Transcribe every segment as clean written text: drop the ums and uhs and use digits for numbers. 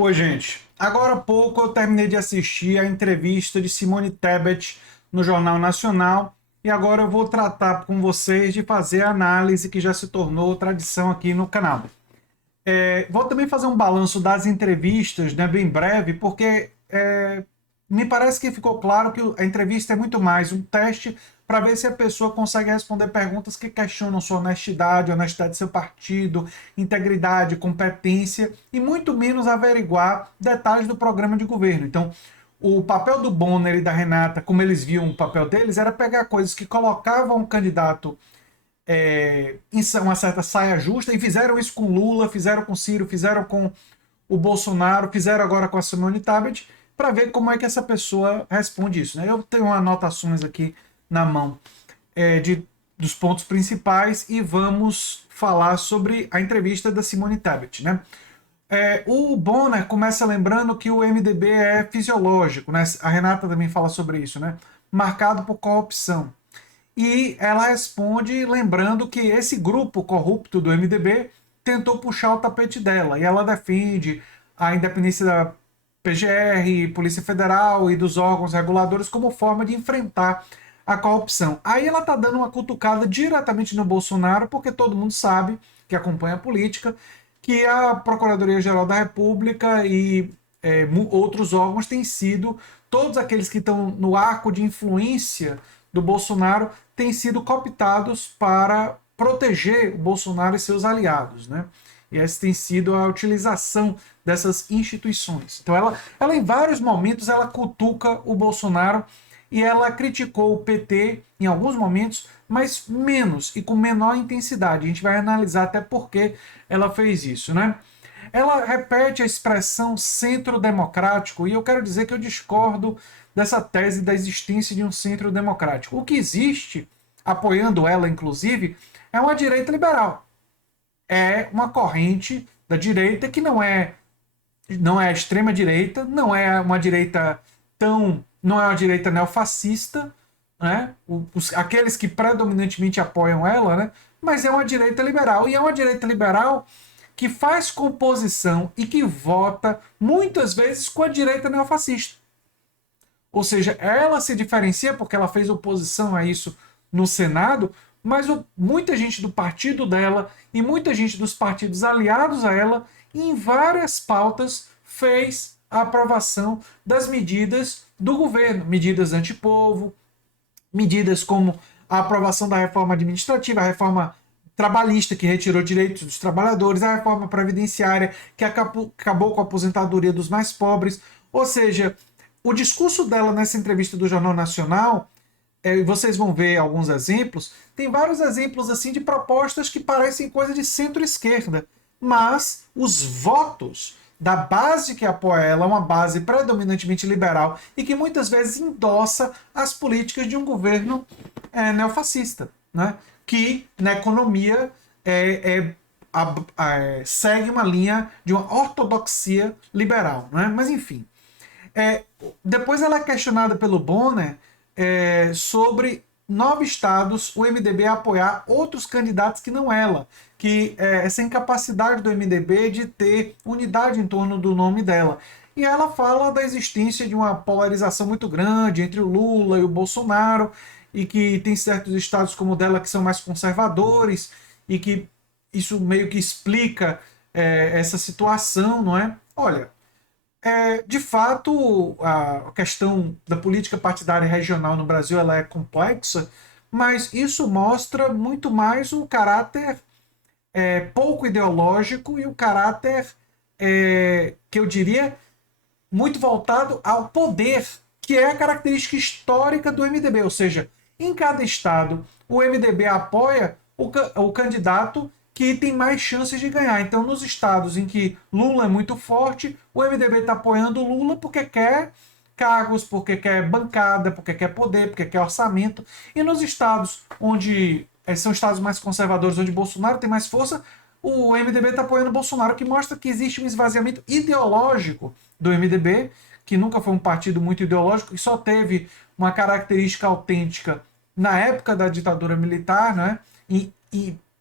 Oi, gente. Agora há pouco eu terminei de assistir a entrevista de Simone Tebet no Jornal Nacional e agora eu vou tratar com vocês de fazer a análise que já se tornou tradição aqui no canal. Vou também fazer um balanço das entrevistas, né, bem breve, porque me parece que ficou claro que a entrevista é muito mais um teste para ver se a pessoa consegue responder perguntas que questionam sua honestidade, honestidade do seu partido, integridade, competência e muito menos averiguar detalhes do programa de governo. Então, o papel do Bonner e da Renata, como eles viam o papel deles, era pegar coisas que colocavam o candidato em uma certa saia justa, e fizeram isso com Lula, fizeram com Ciro, fizeram com o Bolsonaro, fizeram agora com a Simone Tebet, para ver como é que essa pessoa responde isso. Né? Eu tenho anotações aqui na mão dos pontos principais e vamos falar sobre a entrevista da Simone Tebet. Né? O Bonner começa lembrando que o MDB é fisiológico, né? A Renata também fala sobre isso, né? Marcado por corrupção. E ela responde lembrando que esse grupo corrupto do MDB tentou puxar o tapete dela. E ela defende a independência da PGR, Polícia Federal e dos órgãos reguladores como forma de enfrentar a corrupção. Aí ela está dando uma cutucada diretamente no Bolsonaro, porque todo mundo sabe, que acompanha a política, que a Procuradoria-Geral da República e outros órgãos têm sido, todos aqueles que estão no arco de influência do Bolsonaro, têm sido cooptados para proteger o Bolsonaro e seus aliados. Né? E essa tem sido a utilização dessas instituições. Então ela em vários momentos, ela cutuca o Bolsonaro e ela criticou o PT em alguns momentos, mas menos e com menor intensidade. A gente vai analisar até por que ela fez isso, né? Ela repete a expressão centro democrático e eu quero dizer que eu discordo dessa tese da existência de um centro democrático. O que existe, apoiando ela inclusive, é uma direita liberal. É uma corrente da direita que não é extrema direita, não é uma direita não é uma direita neofascista, né? Aqueles que predominantemente apoiam ela, né? Mas é uma direita liberal. E é uma direita liberal que faz composição e que vota muitas vezes com a direita neofascista. Ou seja, ela se diferencia porque ela fez oposição a isso no Senado, mas muita gente do partido dela e muita gente dos partidos aliados a ela, em várias pautas, fez a aprovação das medidas do governo, medidas antipovo, medidas como a aprovação da reforma administrativa, a reforma trabalhista, que retirou direitos dos trabalhadores, a reforma previdenciária, que acabou com a aposentadoria dos mais pobres. Ou seja, o discurso dela nessa entrevista do Jornal Nacional, vocês vão ver alguns exemplos, tem vários exemplos assim de propostas que parecem coisa de centro-esquerda, mas os votos da base que apoia ela é uma base predominantemente liberal e que muitas vezes endossa as políticas de um governo neofascista, né? Que na economia segue uma linha de uma ortodoxia liberal. Né? Mas enfim, depois ela é questionada pelo Bonner sobre 9 estados o MDB apoiar outros candidatos que não ela, que essa incapacidade do MDB de ter unidade em torno do nome dela. E ela fala da existência de uma polarização muito grande entre o Lula e o Bolsonaro, e que tem certos estados como o dela que são mais conservadores, e que isso meio que explica essa situação, não é? Olha, de fato, a questão da política partidária regional no Brasil ela é complexa, mas isso mostra muito mais o caráter pouco ideológico e o caráter que eu diria muito voltado ao poder, que é a característica histórica do MDB. Ou seja, em cada estado, o MDB apoia o candidato que tem mais chances de ganhar. Então, nos estados em que Lula é muito forte, o MDB está apoiando o Lula porque quer cargos, porque quer bancada, porque quer poder, porque quer orçamento. E nos estados onde são estados mais conservadores, onde Bolsonaro tem mais força, o MDB está apoiando o Bolsonaro, que mostra que existe um esvaziamento ideológico do MDB, que nunca foi um partido muito ideológico, que só teve uma característica autêntica na época da ditadura militar, né? E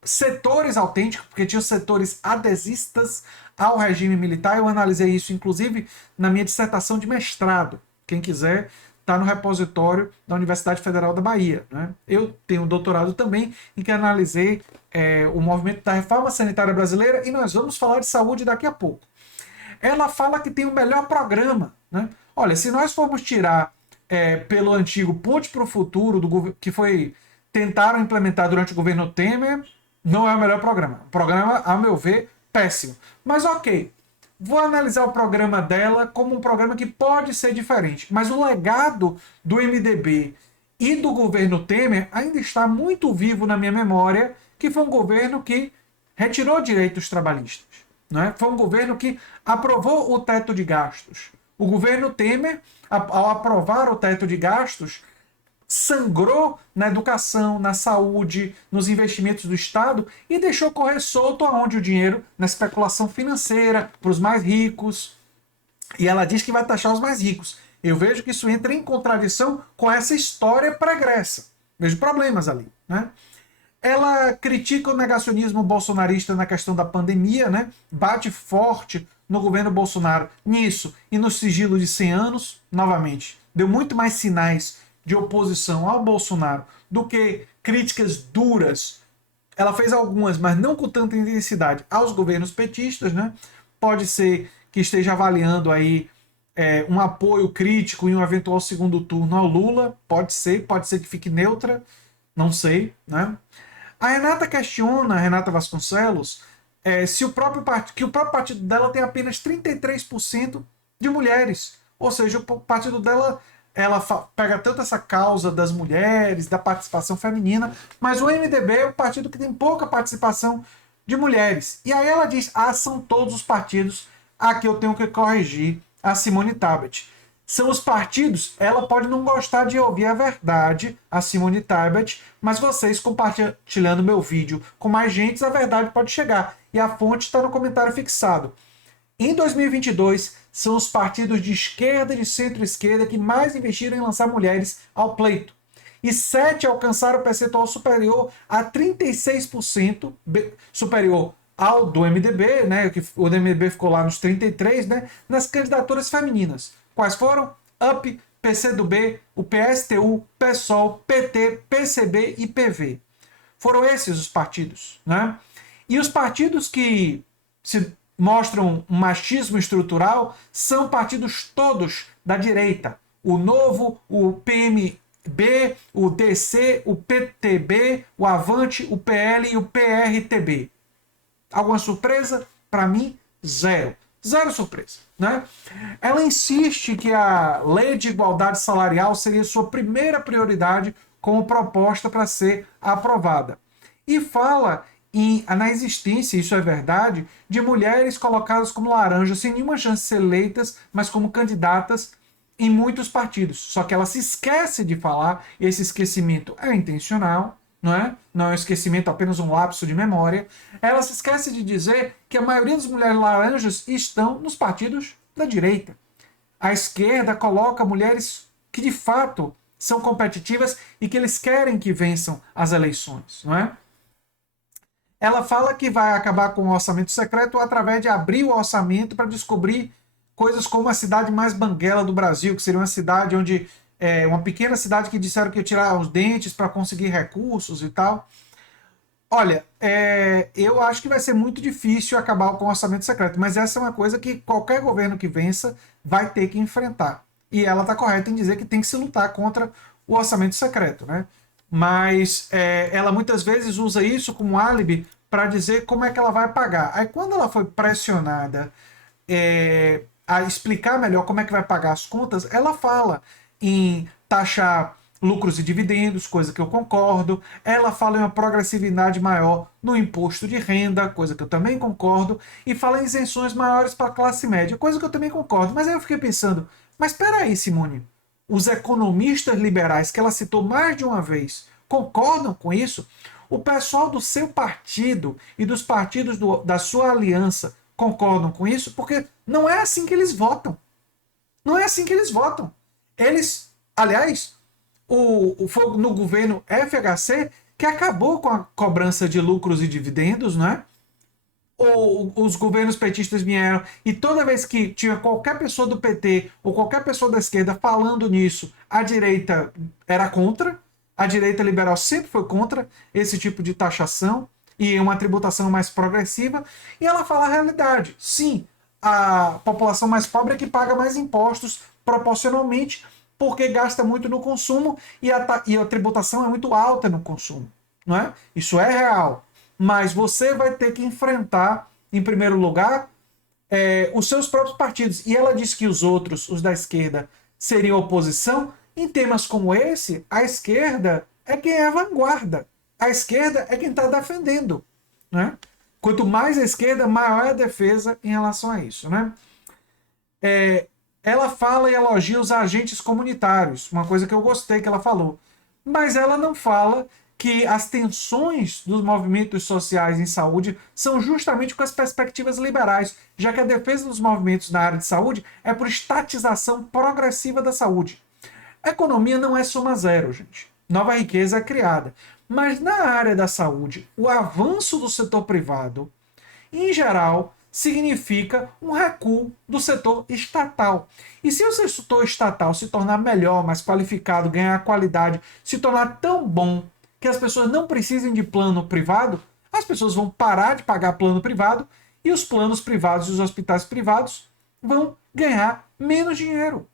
setores autênticos, porque tinha os setores adesistas ao regime militar. Eu analisei isso, inclusive, na minha dissertação de mestrado. Quem quiser, está no repositório da Universidade Federal da Bahia. Né? Eu tenho um doutorado também em que analisei o movimento da reforma sanitária brasileira, e nós vamos falar de saúde daqui a pouco. Ela fala que tem o melhor programa. Né? Olha, se nós formos tirar pelo antigo Ponte para o Futuro, que tentaram implementar durante o governo Temer, não é o melhor programa. O programa, a meu ver, péssimo. Mas ok, vou analisar o programa dela como um programa que pode ser diferente. Mas o legado do MDB e do governo Temer ainda está muito vivo na minha memória, que foi um governo que retirou direitos trabalhistas. Né? Foi um governo que aprovou o teto de gastos. O governo Temer, ao aprovar o teto de gastos, sangrou na educação, na saúde, nos investimentos do Estado e deixou correr solto aonde o dinheiro, na especulação financeira, para os mais ricos. E ela diz que vai taxar os mais ricos. Eu vejo que isso entra em contradição com essa história pregressa. Vejo problemas ali. Né? Ela critica o negacionismo bolsonarista na questão da pandemia, né? Bate forte no governo Bolsonaro nisso e no sigilo de 100 anos, novamente. Deu muito mais sinais de oposição ao Bolsonaro do que críticas duras. Ela fez algumas, mas não com tanta intensidade, aos governos petistas. Né? Pode ser que esteja avaliando aí um apoio crítico em um eventual segundo turno ao Lula. Pode ser que fique neutra, não sei. Né? A Renata questiona, a Renata Vasconcelos, se o próprio partido dela tem apenas 33% de mulheres. Ou seja, o partido dela pega tanto essa causa das mulheres, da participação feminina, mas o MDB é um partido que tem pouca participação de mulheres. E aí ela diz, são todos os partidos a que eu tenho que corrigir a Simone Tebet. São os partidos, ela pode não gostar de ouvir a verdade, a Simone Tebet, mas vocês compartilhando meu vídeo com mais gente, a verdade pode chegar. E a fonte está no comentário fixado. Em 2022, são os partidos de esquerda e de centro-esquerda que mais investiram em lançar mulheres ao pleito. E 7 alcançaram o percentual superior a 36%, superior ao do MDB, né, que o MDB ficou lá nos 33%, né, nas candidaturas femininas. Quais foram? UP, PCdoB, o PSTU, PSOL, PT, PCB e PV. Foram esses os partidos. Né? E os partidos que se mostram um machismo estrutural são partidos todos da direita. O Novo, o PMB, o DC, o PTB, o Avante, o PL e o PRTB. Alguma surpresa? Para mim, zero. Zero surpresa. Né? Ela insiste que a lei de igualdade salarial seria sua primeira prioridade como proposta para ser aprovada. E fala na existência, isso é verdade, de mulheres colocadas como laranjas sem nenhuma chance de ser eleitas, mas como candidatas em muitos partidos. Só que ela se esquece de falar, e esse esquecimento é intencional, não é um esquecimento, apenas um lapso de memória. Ela se esquece de dizer que a maioria das mulheres laranjas estão nos partidos da direita. A esquerda coloca mulheres que de fato são competitivas e que eles querem que vençam as eleições, não é? Ela fala que vai acabar com o orçamento secreto através de abrir o orçamento para descobrir coisas como a cidade mais banguela do Brasil, que seria uma cidade onde uma pequena cidade que disseram que ia tirar os dentes para conseguir recursos e tal. Olha, eu acho que vai ser muito difícil acabar com o orçamento secreto, mas essa é uma coisa que qualquer governo que vença vai ter que enfrentar. E ela está correta em dizer que tem que se lutar contra o orçamento secreto, né? Mas ela muitas vezes usa isso como álibi para dizer como é que ela vai pagar. Aí quando ela foi pressionada a explicar melhor como é que vai pagar as contas, ela fala em taxar lucros e dividendos, coisa que eu concordo. Ela fala em uma progressividade maior no imposto de renda, coisa que eu também concordo. E fala em isenções maiores para a classe média, coisa que eu também concordo. Mas aí eu fiquei pensando, mas espera aí, Simone, os economistas liberais que ela citou mais de uma vez concordam com isso? O pessoal do seu partido e dos partidos da sua aliança concordam com isso? Porque não é assim que eles votam. Não é assim que eles votam. Eles, aliás, foi no governo FHC que acabou com a cobrança de lucros e dividendos, né? os governos petistas vieram e toda vez que tinha qualquer pessoa do PT ou qualquer pessoa da esquerda falando nisso, a direita era contra, a direita liberal sempre foi contra esse tipo de taxação e uma tributação mais progressiva, e ela fala a realidade. Sim, a população mais pobre é que paga mais impostos proporcionalmente, porque gasta muito no consumo e a tributação é muito alta no consumo. Não é? Isso é real. Mas você vai ter que enfrentar, em primeiro lugar, os seus próprios partidos. E ela diz que os outros, os da esquerda, seriam oposição. Em temas como esse, a esquerda é quem é a vanguarda. A esquerda é quem está defendendo. Né? Quanto mais a esquerda, maior é a defesa em relação a isso. Né? Ela fala e elogia os agentes comunitários, uma coisa que eu gostei que ela falou. Mas ela não fala que as tensões dos movimentos sociais em saúde são justamente com as perspectivas liberais, já que a defesa dos movimentos na área de saúde é por estatização progressiva da saúde. A economia não é soma zero, gente. Nova riqueza é criada. Mas na área da saúde, o avanço do setor privado, em geral, significa um recuo do setor estatal. E se o setor estatal se tornar melhor, mais qualificado, ganhar qualidade, se tornar tão bom que as pessoas não precisem de plano privado, as pessoas vão parar de pagar plano privado e os planos privados e os hospitais privados vão ganhar menos dinheiro.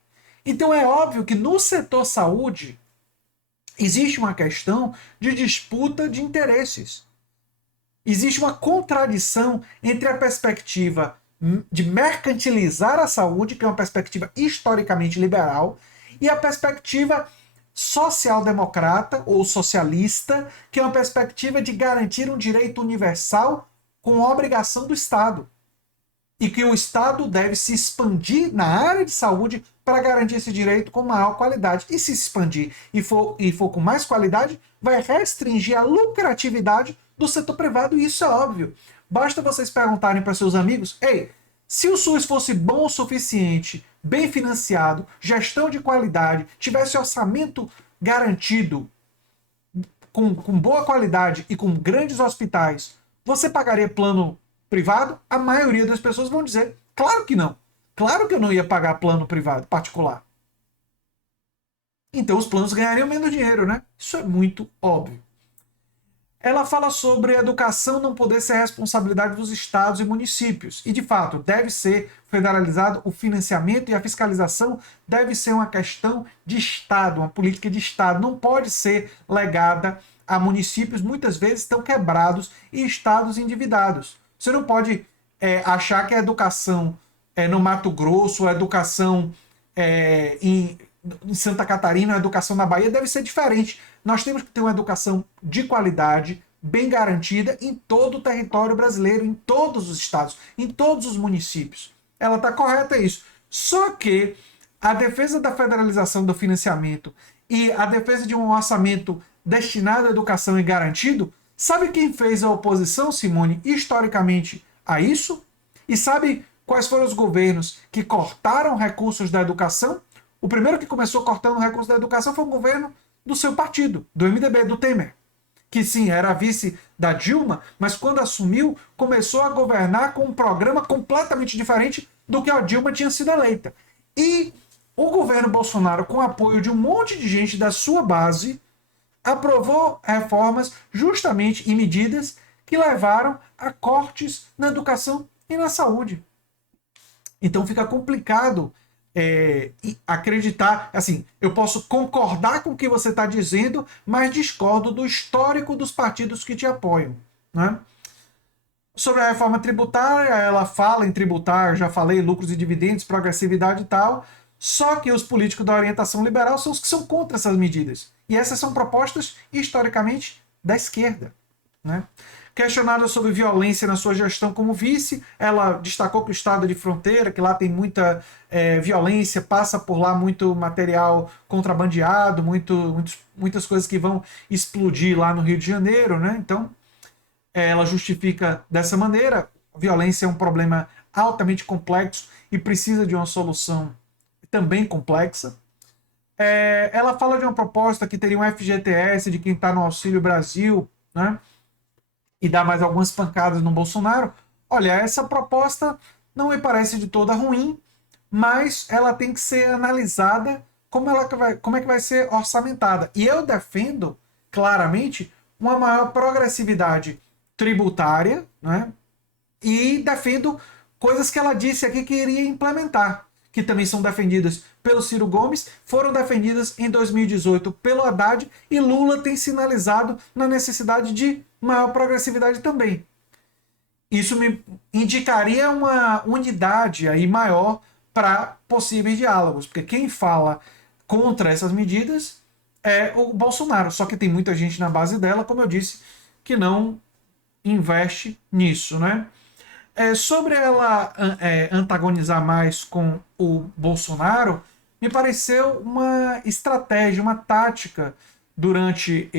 Então é óbvio que no setor saúde existe uma questão de disputa de interesses. Existe uma contradição entre a perspectiva de mercantilizar a saúde, que é uma perspectiva historicamente liberal, e a perspectiva social-democrata ou socialista, que é uma perspectiva de garantir um direito universal com obrigação do Estado. E que o Estado deve se expandir na área de saúde para garantir esse direito com maior qualidade. E se expandir e for com mais qualidade, vai restringir a lucratividade do setor privado, e isso é óbvio. Basta vocês perguntarem para seus amigos: ei, se o SUS fosse bom o suficiente, bem financiado, gestão de qualidade, tivesse orçamento garantido, com boa qualidade e com grandes hospitais, você pagaria plano privado? A maioria das pessoas vão dizer: claro que não. Claro que eu não ia pagar plano privado particular. Então os planos ganhariam menos dinheiro, né? Isso é muito óbvio. Ela fala sobre a educação não poder ser responsabilidade dos estados e municípios. E, de fato, deve ser federalizado o financiamento e a fiscalização deve ser uma questão de Estado, uma política de Estado. Não pode ser legada a municípios, muitas vezes estão quebrados, e estados endividados. Você não pode achar que a educação no Mato Grosso, a educação em Santa Catarina, a educação na Bahia deve ser diferente. Nós temos que ter uma educação de qualidade, bem garantida, em todo o território brasileiro, em todos os estados, em todos os municípios. Ela está correta, é isso. Só que a defesa da federalização do financiamento e a defesa de um orçamento destinado à educação e garantido, sabe quem fez a oposição, Simone, historicamente a isso? E sabe quais foram os governos que cortaram recursos da educação? O primeiro que começou cortando recursos da educação foi o governo do seu partido, do MDB, do Temer, que sim, era vice da Dilma, mas quando assumiu, começou a governar com um programa completamente diferente do que a Dilma tinha sido eleita. E o governo Bolsonaro, com apoio de um monte de gente da sua base, aprovou reformas justamente em medidas que levaram a cortes na educação e na saúde. Então fica complicado acreditar, assim, eu posso concordar com o que você está dizendo, mas discordo do histórico dos partidos que te apoiam, né? Sobre a reforma tributária, ela fala em tributar, já falei, lucros e dividendos, progressividade e tal, só que os políticos da orientação liberal são os que são contra essas medidas. E essas são propostas, historicamente, da esquerda, né? Questionada sobre violência na sua gestão como vice, ela destacou que o estado de fronteira, que lá tem muita violência, passa por lá muito material contrabandeado, muitas coisas que vão explodir lá no Rio de Janeiro, né? Então, ela justifica dessa maneira. A violência é um problema altamente complexo e precisa de uma solução também complexa. Ela fala de uma proposta que teria um FGTS de quem está no Auxílio Brasil, né? E dá mais algumas pancadas no Bolsonaro. olha, essa proposta não me parece de toda ruim, mas ela tem que ser analisada como é que vai ser orçamentada. E eu defendo, claramente, uma maior progressividade tributária, né? E defendo coisas que ela disse aqui que iria implementar, que também são defendidas pelo Ciro Gomes, foram defendidas em 2018 pelo Haddad, e Lula tem sinalizado na necessidade de maior progressividade também. Isso me indicaria uma unidade aí maior para possíveis diálogos, porque quem fala contra essas medidas é o Bolsonaro, só que tem muita gente na base dela, como eu disse, que não investe nisso, né? Sobre ela antagonizar mais com o Bolsonaro, me pareceu uma estratégia, uma tática durante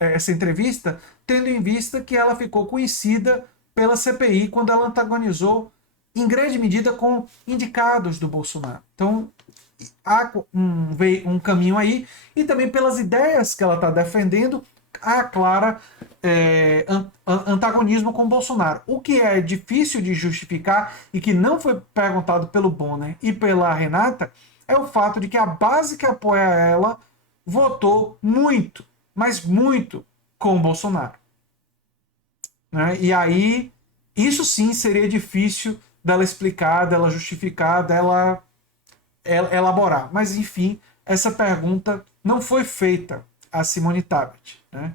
essa entrevista, tendo em vista que ela ficou conhecida pela CPI quando ela antagonizou, em grande medida, com indicados do Bolsonaro. Então, há um caminho aí, e também pelas ideias que ela está defendendo, há clara antagonismo com o Bolsonaro. O que é difícil de justificar e que não foi perguntado pelo Bonner e pela Renata é o fato de que a base que apoia ela votou muito, mas muito, com o Bolsonaro. Né? E aí, isso sim seria difícil dela explicar, dela justificar, dela elaborar. Mas, enfim, essa pergunta não foi feita a Simone Tebet. Né?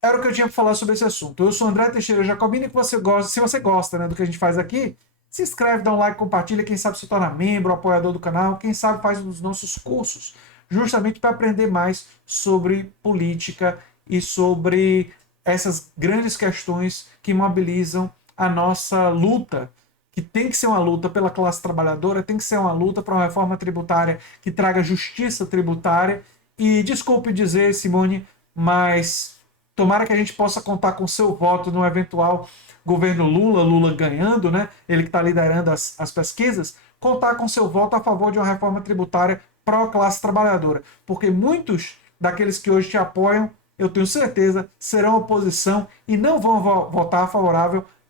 Era o que eu tinha para falar sobre esse assunto. Eu sou André Teixeira Jacobini, que você gosta, se você gosta, né, do que a gente faz aqui, se inscreve, dá um like, compartilha, quem sabe se torna membro, apoiador do canal, quem sabe faz um dos nossos cursos, justamente para aprender mais sobre política e sobre essas grandes questões que mobilizam a nossa luta, que tem que ser uma luta pela classe trabalhadora, tem que ser uma luta para uma reforma tributária que traga justiça tributária. E desculpe dizer, Simone, mas tomara que a gente possa contar com seu voto no eventual governo Lula ganhando, né? Ele que está liderando as pesquisas, contar com seu voto a favor de uma reforma tributária pró-classe trabalhadora. Porque muitos daqueles que hoje te apoiam, eu tenho certeza, serão oposição e não vão votar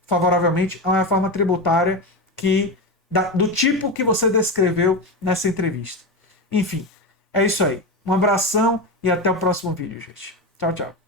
favoravelmente a uma reforma tributária do tipo que você descreveu nessa entrevista. Enfim, é isso aí. Um abração e até o próximo vídeo, gente. Tchau, tchau.